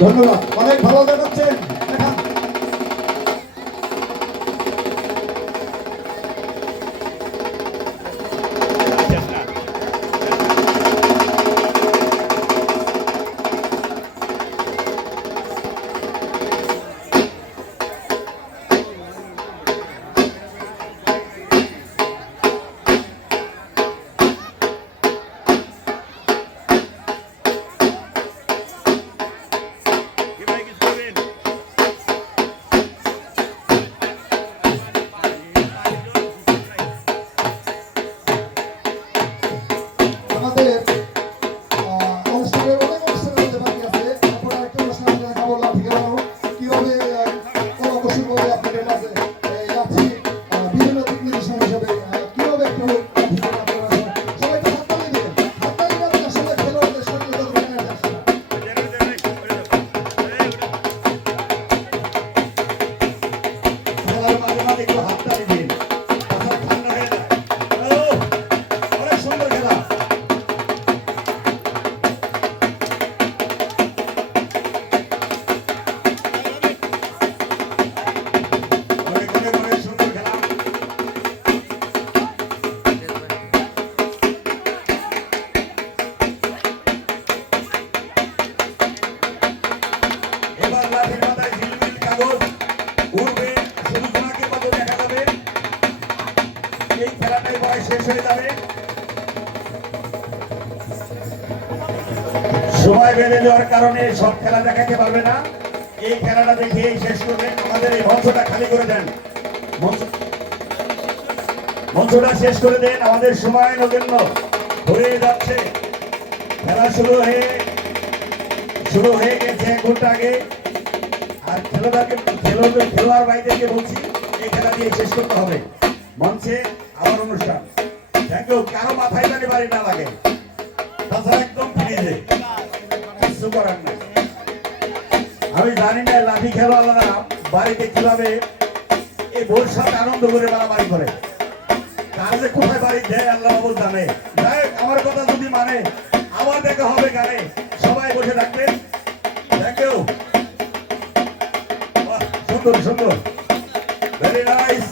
ধন্যবাদ, অনেক ভালো দেখাচ্ছেন। সময় বেঁধে দেওয়ার কারণে সব খেলা দেখাতে পারবে না। এই খেলাটা দেখে শেষ করবেন। আমাদের এই মঞ্চটা খালি করে দেন, মঞ্চটা শেষ করে দেন। আমাদের সময় নগণ্য হয়ে যাচ্ছে। খেলা শুরু হয়ে গেছে 1 ঘন্টা আগে। আর খেলোয়াড় ভাইদেরকে বলছি এই খেলা দিয়ে শেষ করতে হবে। মঞ্চে আবার অনুষ্ঠান। দেখো কারো মাথায় জানি বাড়ি না লাগে, তাছাড়া একদম ফ্রিজে কিছু করার নাই। আমি জানি না লাঠি খেলোয়াড়রা বাড়িতে কিভাবে এই বোর সাথে আনন্দ করে মারামারি করে। কার যে কোথায় বাড়ি দেয় আল্লাহ বাবু জানে। যাই আমার কথা যদি মানে আবার দেখা হবে গানে। সবাই বসে থাকবেন। দেখো সুন্দর সুন্দর, ভেরি নাইস।